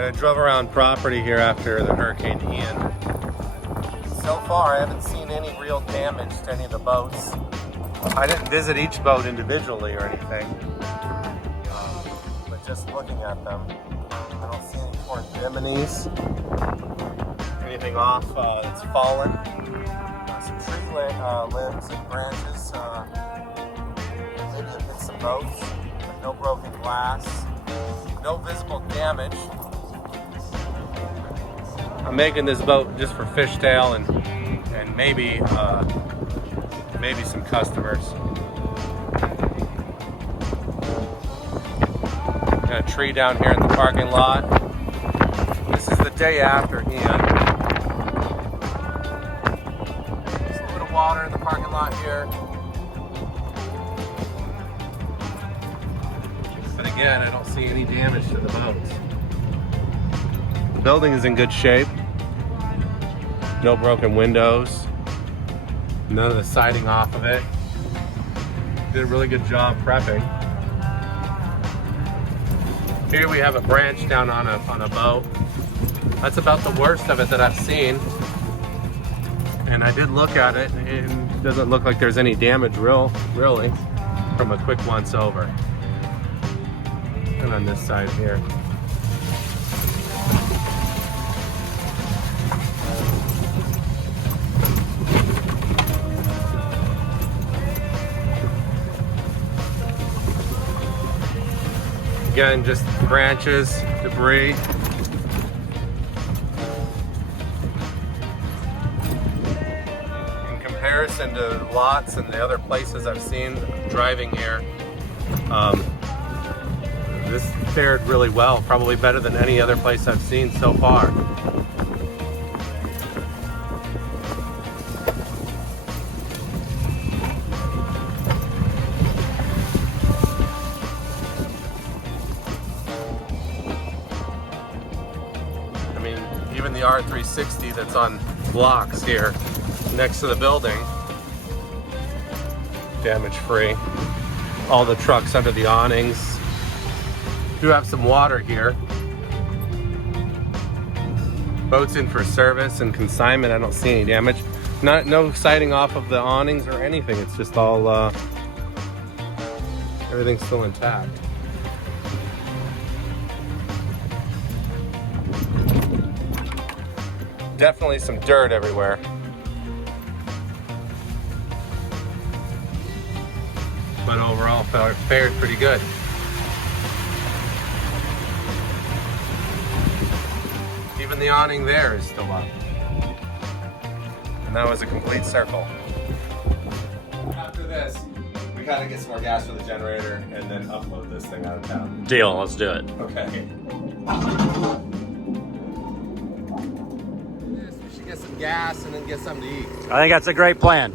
Alright, I drove around property here after the Hurricane Ian. So far, I haven't seen any real damage to any of the boats. I didn't visit each boat individually or anything, but just looking at them, I don't see any torn biminies, anything off that's fallen. Some tree limbs and branches, maybe it hit some boats, but no broken glass, no visible damage. I'm making this boat just for FishTale and maybe some customers. Got a tree down here in the parking lot. This is the day after Ian. There's a little bit of water in the parking lot here. But again, I don't see any damage to the boats. The building is in good shape. No broken windows. None of the siding off of it. Did a really good job prepping. Here we have a branch down on a boat. That's about the worst of it that I've seen. And I did look at it, and it doesn't look like there's any damage really from a quick once over. And on this side here. Again, just branches, debris. In comparison to lots and the other places I've seen driving here, this fared really well, probably better than any other place I've seen so far. I mean, even the R360 that's on blocks here next to the building, damage free. All the trucks under the awnings. Do have some water here. Boat's in for service and consignment. I don't see any damage. No siding off of the awnings or anything. It's just all, everything's still intact. Definitely some dirt everywhere. But overall, fared pretty good. Even the awning there is still up. And that was a complete circle. After this, we gotta get some more gas for the generator and then upload this thing out of town. Deal, let's do it. Okay. We should get some gas and then get something to eat. I think that's a great plan.